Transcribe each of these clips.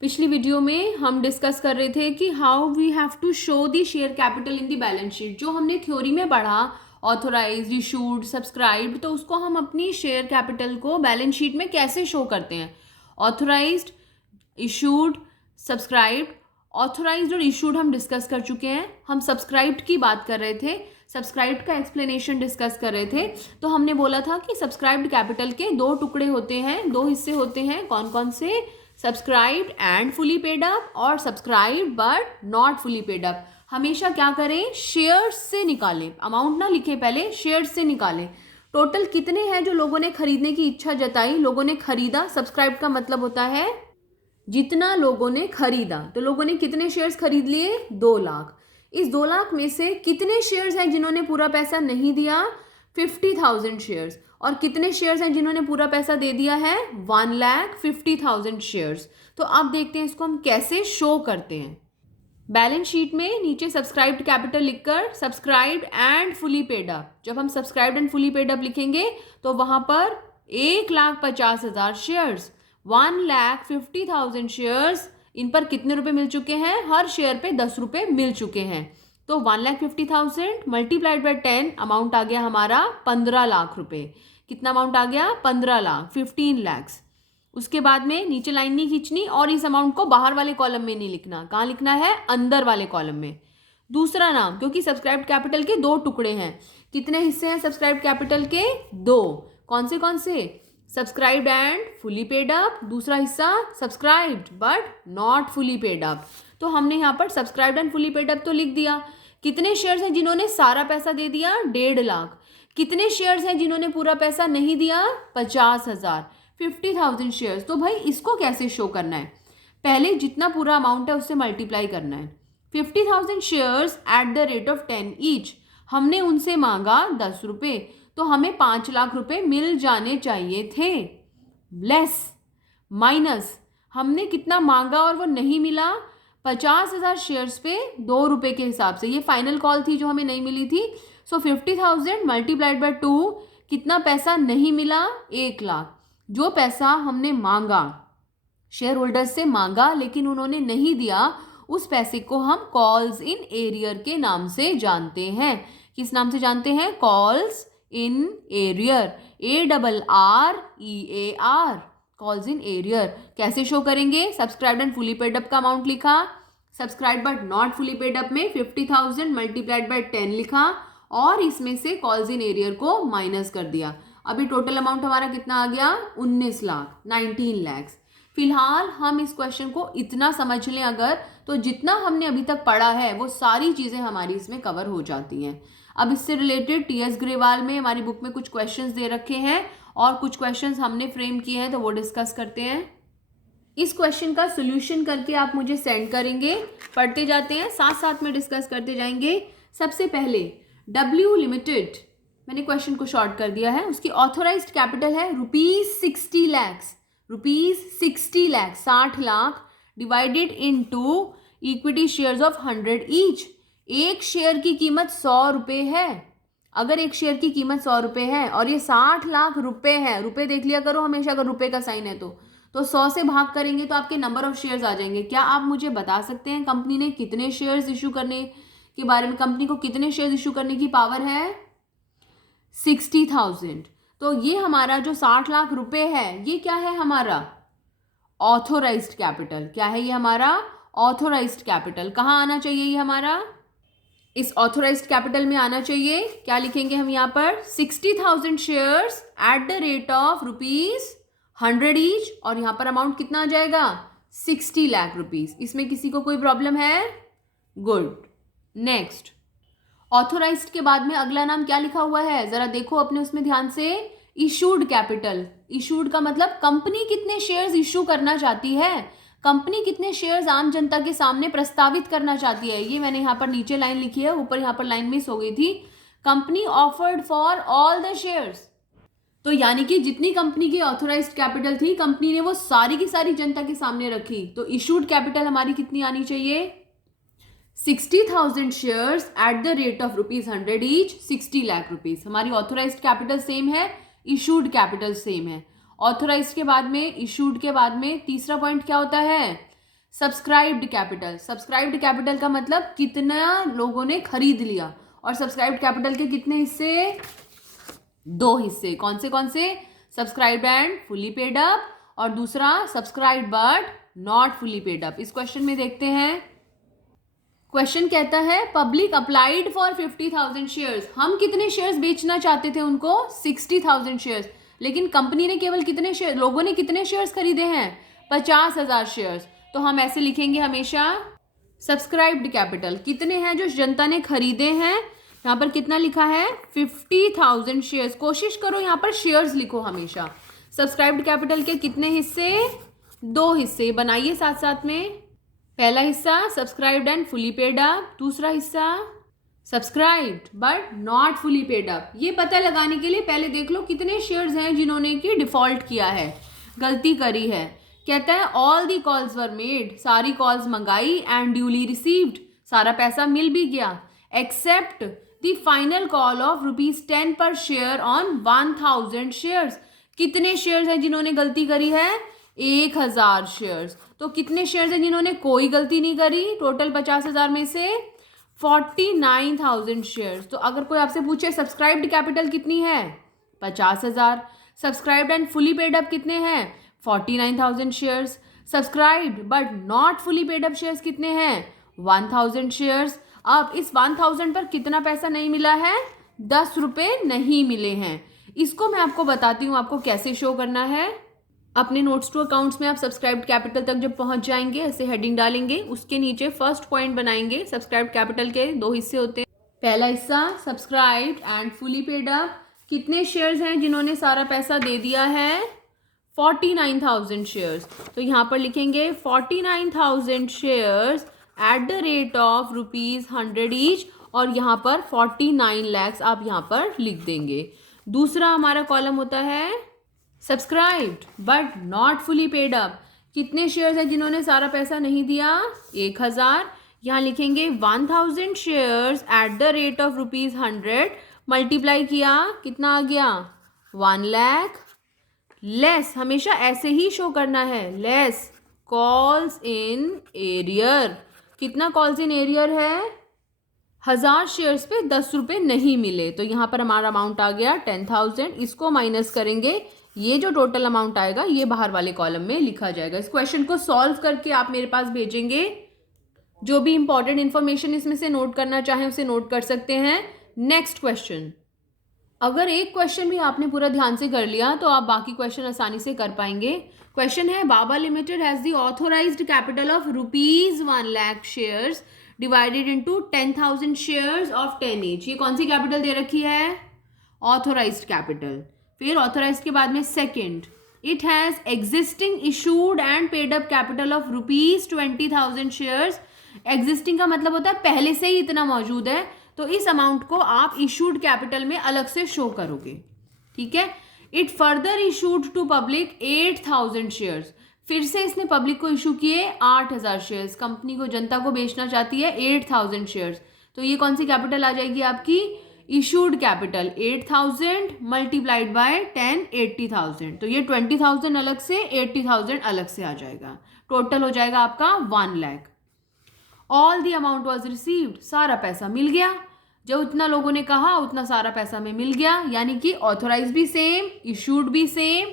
पिछली वीडियो में हम डिस्कस कर रहे थे कि how we have to show the share capital in the balance sheet. जो हमने थ्योरी में पढ़ा ऑथोराइज्ड, इशूड, सब्सक्राइब्ड, तो उसको हम अपनी शेयर कैपिटल को बैलेंस शीट में कैसे शो करते हैं। Authorised, issued, subscribed. ऑथोराइज्ड और इशूड हम डिस्कस कर चुके हैं। हम सब्सक्राइब्ड की बात कर रहे थे, सब्सक्राइब्ड का एक्सप्लेनेशन डिस्कस कर रहे थे। तो हमने बोला था कि सब्सक्राइब्ड कैपिटल के दो टुकड़े होते हैं, दो हिस्से होते हैं। कौन कौन से? Subscribed and fully paid up और subscribed but not fully paid up. हमेशा क्या करें? शेयर्स से निकालें, अमाउंट ना लिखे पहले, शेयर्स से निकालें। टोटल कितने हैं जो लोगों ने खरीदने की इच्छा जताई, लोगों ने खरीदा। सब्सक्राइब का मतलब होता है जितना लोगों ने खरीदा। तो लोगों ने कितने शेयर्स खरीद लिए? 2 लाख। इस 2 लाख में से कितने शेयर्स हैं जिन्होंने पूरा पैसा नहीं दिया? 50,000 शेयर्स। और कितने शेयर्स हैं जिन्होंने पूरा पैसा दे दिया है? 1,50,000 शेयर्स। तो अब देखते हैं इसको हम कैसे शो करते हैं। बैलेंस शीट में नीचे सब्सक्राइब्ड कैपिटल लिखकर subscribed and fully paid up. जब हम subscribed and fully paid up लिखेंगे तो वहां पर 1,50,000 शेयर्स, 1,50,000 शेयर्स, इन पर कितने रुपए मिल चुके हैं? हर शेयर पे 10 रुपए मिल चुके हैं। तो 1,50,000 मल्टीप्लाइड बाय 10, अमाउंट आ गया हमारा 15 लाख रुपए। कितना अमाउंट आ गया? 15 लाख, 15 लैक्स। उसके बाद में नीचे लाइन नहीं खींचनी और इस अमाउंट को बाहर वाले कॉलम में नहीं लिखना। कहाँ लिखना है? अंदर वाले कॉलम में। दूसरा नाम, क्योंकि सब्सक्राइब्ड कैपिटल के दो टुकड़े हैं। कितने हिस्से हैं सब्सक्राइब्ड कैपिटल के? 2। कौन से? Subscribed and fully paid up. दूसरा हिस्सा subscribed but not fully paid up. तो हमने यहाँ पर subscribed and fully paid up तो लिख दिया। कितने शेयर्स हैं जिन्होंने सारा पैसा दे दिया? 1.5 लाख। कितने शेयर्स हैं जिन्होंने पूरा पैसा नहीं दिया? 50,000, 50,000 शेयर्स। तो भाई इसको कैसे शो करना है? पहले जितना पूरा अमाउंट है उससे मल्टीप्लाई करना है। 50,000 shares at the rate of 10 each. हमने उनसे मांगा 10 रुपए, तो हमें 5 लाख रुपए मिल जाने चाहिए थे। लेस माइनस हमने कितना मांगा और वो नहीं मिला? 50,000 शेयर्स पे 2 रुपए के हिसाब से। ये फाइनल कॉल थी जो हमें नहीं मिली थी। सो 50,000 मल्टीप्लाइड बाय 2, कितना पैसा नहीं मिला? 1 लाख। जो पैसा हमने मांगा, शेयर होल्डर्स से मांगा लेकिन उन्होंने नहीं दिया, उस पैसे को हम कॉल्स इन एरियर के नाम से जानते हैं। किस नाम से जानते हैं? Calls in arrear, ARREAR, calls in arrear. कैसे शो करेंगे? Subscribed and fully paid up का अमाउंट लिखा, subscribe but not fully paid up में 50,000 मल्टीप्लाइड बाय 10 लिखा और इसमें से कॉल्स इन एरियर को माइनस कर दिया। अभी टोटल अमाउंट हमारा कितना आ गया? 19 लाख, 19 लैक्स। फिलहाल हम इस क्वेश्चन को इतना समझ लें अगर, तो जितना हमने अभी तक पढ़ा है वो सारी चीज़ें हमारी इसमें कवर हो जाती हैं। अब इससे रिलेटेड TS ग्रेवाल में हमारी बुक में कुछ क्वेश्चंस दे रखे हैं और कुछ क्वेश्चंस हमने फ्रेम किए हैं, तो वो डिस्कस करते हैं। इस क्वेश्चन का सोल्यूशन करके आप मुझे सेंड करेंगे। पढ़ते जाते हैं, साथ साथ में डिस्कस करते जाएंगे। सबसे पहले W लिमिटेड, मैंने क्वेश्चन को शॉर्ट कर दिया है, उसकी ऑथोराइज्ड कैपिटल है ₹60 lakhs, ₹60 lakh, 60 lakh, divided into equity shares of 100 each. एक शेयर की कीमत 100 रुपये है। अगर एक शेयर की कीमत 100 रुपये है और ये 60 लाख रुपए है, रुपए देख लिया करो हमेशा अगर रुपए का साइन है तो 100 से भाग करेंगे तो आपके नंबर ऑफ शेयर्स आ जाएंगे। क्या आप मुझे बता सकते हैं कंपनी ने कितने शेयर्स इशू करने के बारे में, कंपनी को कितने शेयर्स इशू करने की पावर है? 60,000। तो ये हमारा जो 60 लाख रुपए है, ये क्या है? हमारा ऑथोराइज्ड कैपिटल। क्या है ये? हमारा ऑथोराइज्ड कैपिटल। कहाँ आना चाहिए ये हमारा? इस ऑथोराइज्ड कैपिटल में आना चाहिए। क्या लिखेंगे हम यहाँ पर? 60,000 shares at the rate of ₹100 each, और यहाँ पर अमाउंट कितना आ जाएगा? 60 लाख रुपीज। इसमें किसी को कोई प्रॉब्लम है? गुड। नेक्स्ट, ऑथोराइज्ड के बाद में अगला नाम क्या लिखा हुआ है? जरा देखो अपने उसमें ध्यान से। Issued capital. इशूड का मतलब कंपनी कितने शेयर्स इशू करना चाहती है, कंपनी कितने शेयर्स आम जनता के सामने प्रस्तावित करना चाहती है। ये मैंने यहाँ पर नीचे लाइन लिखी है, ऊपर यहाँ पर लाइन मिस हो गई थी। Company offered for all the shares. तो यानी कि जितनी कंपनी की ऑथोराइज्ड कैपिटल थी, कंपनी ने वो सारी की सारी जनता के सामने रखी। तो इशूड कैपिटल हमारी कितनी आनी चाहिए? 60,000 shares at the rate of ₹100 each, 60 lakh rupees. हमारी ऑथोराइज्ड कैपिटल सेम है, इशूड कैपिटल सेम है। ऑथोराइज्ड के बाद में, इशूड के बाद में तीसरा पॉइंट क्या होता है? सब्सक्राइब्ड कैपिटल, सब्सक्राइब्ड कैपिटल का मतलब कितना लोगों ने खरीद लिया, और सब्सक्राइब्ड कैपिटल के कितने हिस्से, 2 हिस्से। कौन से, subscribed and fully paid up, और दूसरा subscribed but not fully paid up. इस क्वेश्चन में देखते हैं, क्वेश्चन कहता है पब्लिक अप्लाइड फॉर 50,000 शेयर्स, हम कितने शेयर्स बेचना चाहते थे उनको, 60,000 शेयर्स, लेकिन कंपनी ने केवल कितने शेयर, लोगों ने कितने शेयर्स खरीदे हैं, 50,000 शेयर्स। तो हम ऐसे लिखेंगे हमेशा, सब्सक्राइब्ड कैपिटल कितने हैं जो जनता ने खरीदे हैं, यहाँ पर कितना लिखा है, 50,000 शेयर्स। कोशिश करो यहाँ पर शेयर्स लिखो हमेशा। सब्सक्राइब्ड कैपिटल के कितने हिस्से, 2 हिस्से बनाइए साथ साथ में। पहला हिस्सा subscribed and fully paid up, दूसरा हिस्सा subscribed but not fully paid up. ये पता लगाने के लिए पहले देख लो कितने शेयर्स हैं जिन्होंने कि डिफॉल्ट किया है, गलती करी है। कहता है all the calls were made, सारी कॉल्स मंगाई, एंड ड्यूली रिसीव्ड, सारा पैसा मिल भी गया, except the final call of ₹10 per share on 1000 shares. कितने शेयर्स हैं जिन्होंने गलती करी है, 1000 शेयर्स। तो कितने शेयर्स हैं जिन्होंने कोई गलती नहीं करी, टोटल 50,000 में से 49,000 शेयर्स। तो अगर कोई आपसे पूछे सब्सक्राइब्ड कैपिटल कितनी है, 50,000, subscribed and fully paid up कितने हैं, 49,000 shares, subscribed but not fully paid up shares कितने हैं, 1000 शेयर्स। अब इस 1000 पर कितना पैसा नहीं मिला है, 10 रुपये नहीं मिले हैं। इसको मैं आपको बताती हूँ आपको कैसे शो करना है। अपने नोट्स टू अकाउंट्स में आप सब्सक्राइब्ड कैपिटल तक जब पहुंच जाएंगे, ऐसे हेडिंग डालेंगे, उसके नीचे फर्स्ट पॉइंट बनाएंगे। सब्सक्राइब्ड कैपिटल के 2 हिस्से होते हैं, पहला हिस्सा subscribed and fully paid up, कितने शेयर्स हैं जिन्होंने सारा पैसा दे दिया है, 49,000 शेयर्स। तो यहाँ पर लिखेंगे 49,000 shares at the rate of ₹100 each, और यहाँ पर 49 lakhs आप यहाँ पर लिख देंगे। दूसरा हमारा कॉलम होता है subscribed but not fully paid up, कितने शेयर्स हैं जिन्होंने सारा पैसा नहीं दिया, 1000, यहाँ लिखेंगे 1000 shares at the rate of ₹100, multiply किया कितना आ गया, 1 लाख, लेस, हमेशा ऐसे ही शो करना है, लेस कॉल्स इन एरियर। कितना कॉल्स इन एरियर है, 1000 शेयर्स पे 10 रुपये नहीं मिले, तो यहाँ पर हमारा अमाउंट आ गया 10,000। इसको माइनस करेंगे, ये जो टोटल अमाउंट आएगा ये बाहर वाले कॉलम में लिखा जाएगा। इस क्वेश्चन को सॉल्व करके आप मेरे पास भेजेंगे। जो भी इंपॉर्टेंट इन्फॉर्मेशन इसमें से नोट करना चाहें उसे नोट कर सकते हैं। नेक्स्ट क्वेश्चन, अगर एक क्वेश्चन भी आपने पूरा ध्यान से कर लिया तो आप बाकी क्वेश्चन आसानी से कर पाएंगे। क्वेश्चन है Baba limited has the authorised capital of ₹1 lakh shares divided into 10,000 shares of 10 each. ये कौन सी कैपिटल दे रखी है, ऑथोराइज्ड कैपिटल। फिर ऑथोराइज्ड के बाद में second, it has existing issued and paid up capital of ₹20,000 shares. Existing का मतलब होता है पहले से ही इतना मौजूद है, तो इस अमाउंट को आप इशूड कैपिटल में अलग से शो करोगे, ठीक है। It further issued to public 8,000 shares, फिर से इसने पब्लिक को इशू किए 8,000 शेयर्स। कंपनी को, जनता को बेचना चाहती है 8,000 शेयर्स, तो ये कौन सी कैपिटल आ जाएगी आपकी, इशूड कैपिटल 8,000 मल्टीप्लाइड बाय 10, 80,000। तो ये 20,000 अलग से, 80,000 अलग से आ जाएगा, टोटल हो जाएगा आपका 1 lakh. All the amount was received, सारा पैसा मिल गया, जो उतना लोगों ने कहा उतना सारा पैसा में मिल गया, यानी कि ऑथोराइज भी सेम, इशूड भी सेम,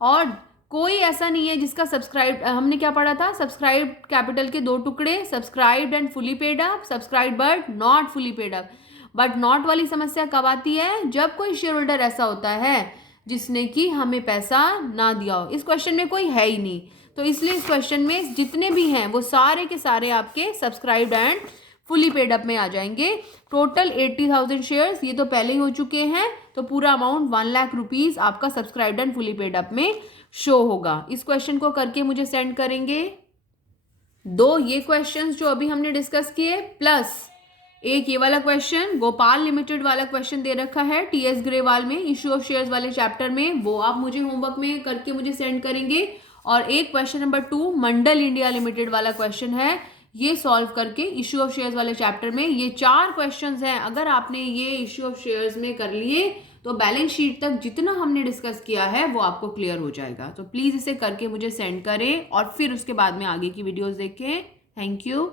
और कोई ऐसा नहीं है जिसका सब्सक्राइब, हमने क्या पढ़ा था, सब्सक्राइब कैपिटल के 2 टुकड़े, subscribed and fully paid up, subscribe but not fully paid up. But not वाली समस्या कब आती है, जब कोई शेयर होल्डर ऐसा होता है जिसने कि हमें पैसा ना दिया हो। इस क्वेश्चन में कोई है ही नहीं, तो इसलिए इस क्वेश्चन में जितने भी हैं वो सारे के सारे आपके subscribed and fully paid up में आ जाएंगे। टोटल 80,000 शेयर्स ये तो पहले ही हो चुके हैं, तो पूरा अमाउंट 1 लाख रुपीज़ आपका subscribed and fully paid up में शो होगा। इस क्वेश्चन को करके मुझे सेंड करेंगे। 2 ये क्वेश्चंस जो अभी हमने डिस्कस किए, प्लस एक ये वाला क्वेश्चन, गोपाल लिमिटेड वाला क्वेश्चन दे रखा है TS ग्रेवाल में, इशू ऑफ शेयर्स वाले चैप्टर में, वो आप मुझे होमवर्क में करके मुझे सेंड करेंगे। और एक क्वेश्चन नंबर 2 मंडल इंडिया लिमिटेड वाला क्वेश्चन है, ये सॉल्व करके इशू ऑफ शेयर्स वाले चैप्टर में। ये 4 क्वेश्चंस हैं, अगर आपने ये इशू ऑफ शेयर्स में कर लिए तो बैलेंस शीट तक जितना हमने डिस्कस किया है वो आपको क्लियर हो जाएगा। तो प्लीज़ इसे करके मुझे सेंड करें और फिर उसके बाद में आगे की वीडियोज़ देखें। Thank you.